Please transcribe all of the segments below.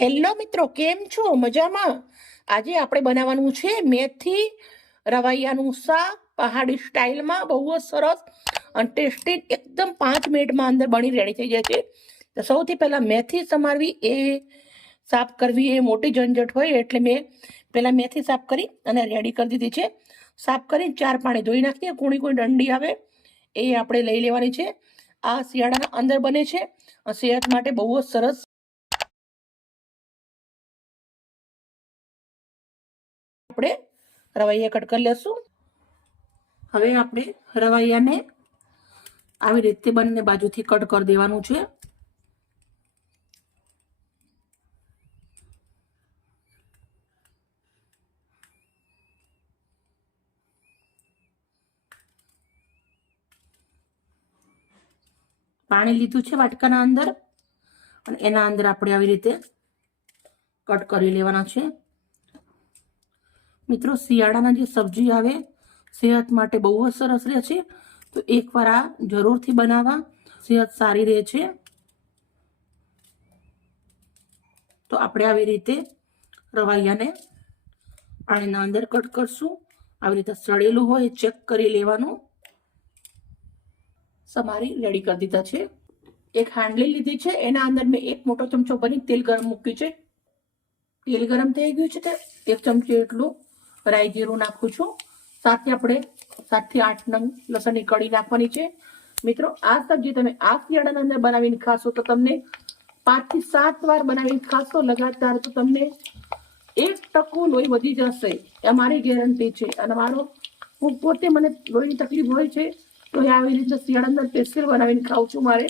Hello મિત્રો, કેમ છો? મજામાં? આજે આપણે બનાવવાનું છે મેથી રવૈયાનું શાક પહાડી સ્ટાઇલમાં. બહુ જ સરસ અને ટેસ્ટી, એકદમ 5 મિનિટમાં અંદર બની રેડી થઈ જાય છે. તો સૌથી પહેલાં મેથી સમારવી એ સાફ કરવી એ મોટી ઝંઝટ હોય, એટલે મેં પહેલાં મેથી સાફ કરી અને રેડી કરી દીધી છે. સાફ કરી 4 પાણી ધોઈ નાખીએ. કૂણી કૂણી ડંડી આવે એ આપણે લઈ લેવાની છે. આ શિયાળાના અંદર બને છે, સેહત માટે બહુ જ સરસ. આપણે રવૈયા કટ કરી લેશું. હવે આપણે રવૈયાને આવી રીતે બંને બાજુથી કટ કરી દેવાનું છે. પાણી લીધું છે વાટકાના અંદર અને એના અંદર આપણે આવી રીતે કટ કરી લેવાના છે. મિત્રો, શિયાળાના જે સબ્જી આવે સેહત માટે બહુ જ સરસ રહે છે, તો એકવાર આ જરૂરથી બનાવવા. સેહત સારી રહે છે. તો આપણે આવી રીતે રવૈયાને પાણીના અંદર કટ કરશું. આવી રીતે સડેલું હોય ચેક કરી લેવાનું. સમારી રેડી કરી દીધા છે. એક હાંડલી લીધી છે, એના અંદર મેં 1 મોટો ચમચો ભરી તેલ ગરમ મૂક્યું છે. તેલ ગરમ થઈ ગયું છે, તે 1 ચમચી એટલું રાઈ જીરું નાખું છું. સાથે આપણે 7 થી 8 નંગ લસણની કળી નાખવાની છે. મિત્રો, આ સબ્જી તમે આ શિયાળાના અંદર બનાવીને ખાશો તો તમને 5 થી 7 વાર બનાવીને ખાશો લગાતાર, તો તમને 1% લોહી વધી જશે. એ મારી ગેરંટી છે. અને હું પોતે મને લોહીની તકલીફ હોય છે, તો આવી રીતે શિયાળાના અંદર સ્પેશિયલ બનાવીને ખાઉં છું. મારે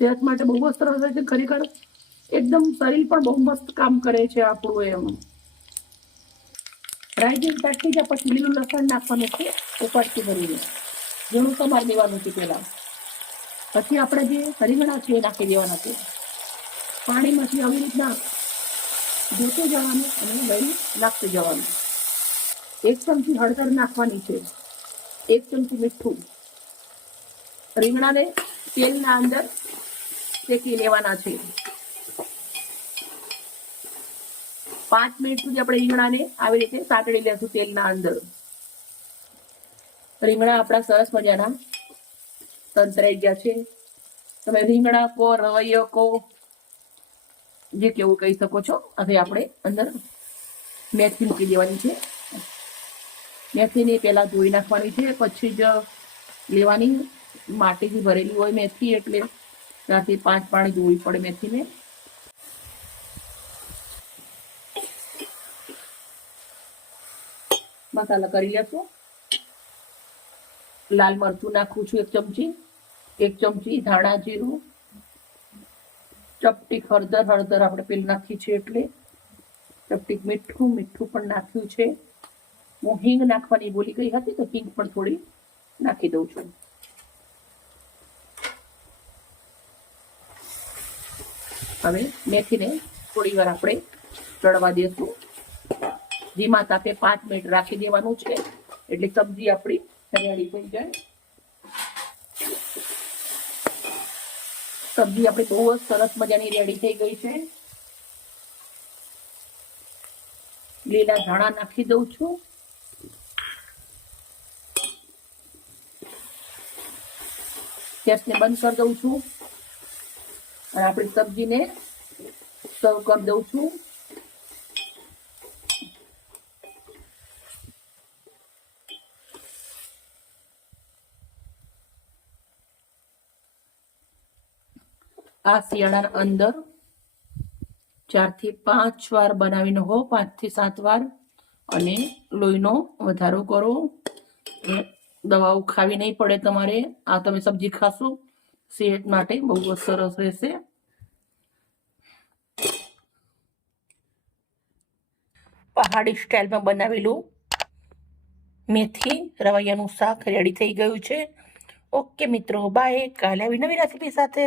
સેહત માટે બહુ જ સરસ હોય છે. ખરેખર એકદમ શરીર પણ બહુ મસ્ત કામ કરે છે આપણું. એમ રાઈ જીરું નાખી જાય પછી લીલું લસણ નાખવાનું છે ઉપરથી ભરીને. ઝીણું સમારી દેવાનું છે પહેલાં. પછી આપણે જે રીંગણા છે એ નાખી દેવાના છે. પાણીમાંથી આવી રીતના જોતું જવાનું અને લઈને નાખતું જવાનું. 1 ચમચી હળદર નાખવાની છે, 1 ચમચી મીઠું. રીંગણાને તેલના અંદર શેકી લેવાના છે. 5 મિનિટ સુધી આપણે રીંગણાને આવી રીતે સાતળી લેશું તેલના અંદર. રીંગણા આપણા સરસ મજાના તંતરાઈ ગયા છે. તમે રીંગણા કહો, રવૈયો કહો, જે કેવું કહી શકો છો. હવે આપણે અંદર મેથી મૂકી દેવાની છે. મેથીને પહેલા ધોઈ નાખવાની છે, પછી જ લેવાની. માટીથી ભરેલી હોય મેથી, એટલે ત્યાંથી 5 પાણી ધોવી પડે મેથીને. મસાલા કરી લેશું. લાલ મરચું નાખું છું 1 ચમચી, 1 ચમચી ધાણા જીરું, ચપટીક હળદર આપણે પેલું નાખી છે એટલે, ચપટીક મીઠું પણ નાખ્યું છે. હું હિંગ નાખવાની ભૂલી ગઈ હતી, તો હિંગ પણ થોડી નાખી દઉં છું. હવે મેથીને થોડી વાર આપણે ચડવા દેશું. ધીમા તાપે 5 મિનિટ રાખી દેવાનું છે, એટલે સબ્જી આપણી રેડી થઈ જાય. સબ્જી આપણી બહુ જ સરસ મજાની રેડી થઈ ગઈ છે. લીલા ધાણા નાખી દઉં છું. ગેસને બંધ કરી દઉં છું અને આપણી સબ્જીને સર્વ કરી દઉં છું. આ શિયાળાના અંદર 4 થી 5 વાર બનાવીને હો, 5 થી 7 વાર. અને લોહીનો વધારો કરો. દવાઓ ખાવી નહીં પડે તમારે. આ તમે સબ્જી ખાશો સેહત માટે બહુ જ સરસ રહેશે. પહાડી સ્ટાઇલમાં બનાવેલું મેથી રવૈયાનું શાક રેડી થઈ ગયું છે. ઓકે મિત્રો, બાય. કાલે આવી નવી રેસીપી સાથે.